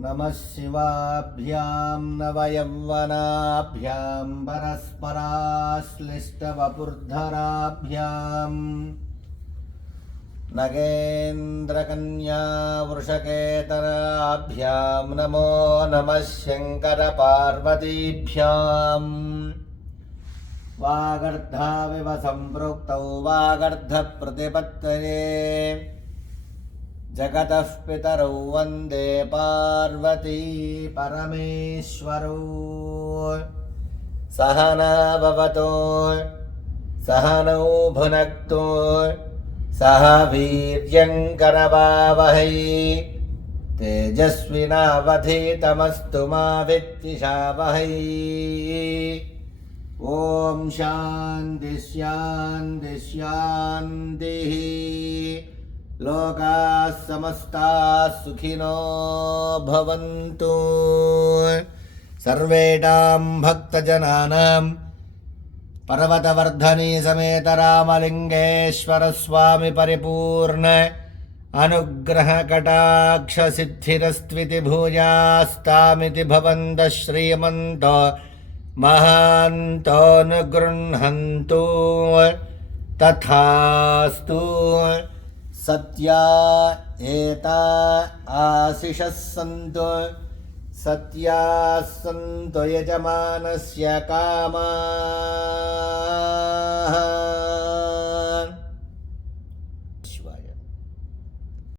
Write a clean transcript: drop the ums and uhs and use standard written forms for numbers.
नमः शिवाभ्यां नवयौवनाभ्यां परस्पराश्लिष्टवपुर्धराभ्यां नगेन्द्रकन्या वृषकेतराभ्यां नमो नमः शङ्करपार्वतीभ्याम् वागर्धाविव सम्पृक्तौ वागर्धप्रतिपत्तये जगतः पितरौ वन्दे पार्वती परमेश्वरौ सहना भवतु सहनौ भुनक्तु सह वीर्यङ्करवावहै तेजस्विनावधीतमस्तु मा विद्विषावहै। ॐ शान्ति शान्ति शान्तिः। लोकाः समस्ताः सुखिनो भवन्तु। सर्वेषां भक्तजनानां पर्वतवर्धनी समेत रामलिंगेश्वर स्वामी परिपूर्ण अनुग्रह कटाक्ष सिद्धिरस्त्विति भूयास्तामिति भवन्तः श्रीमन्तो महान्तोऽनुगृह्णन्तु तथास्तु। सत्या एता आशिषः सन्तु सत्याः सन्तु यजमानस्य कामाः।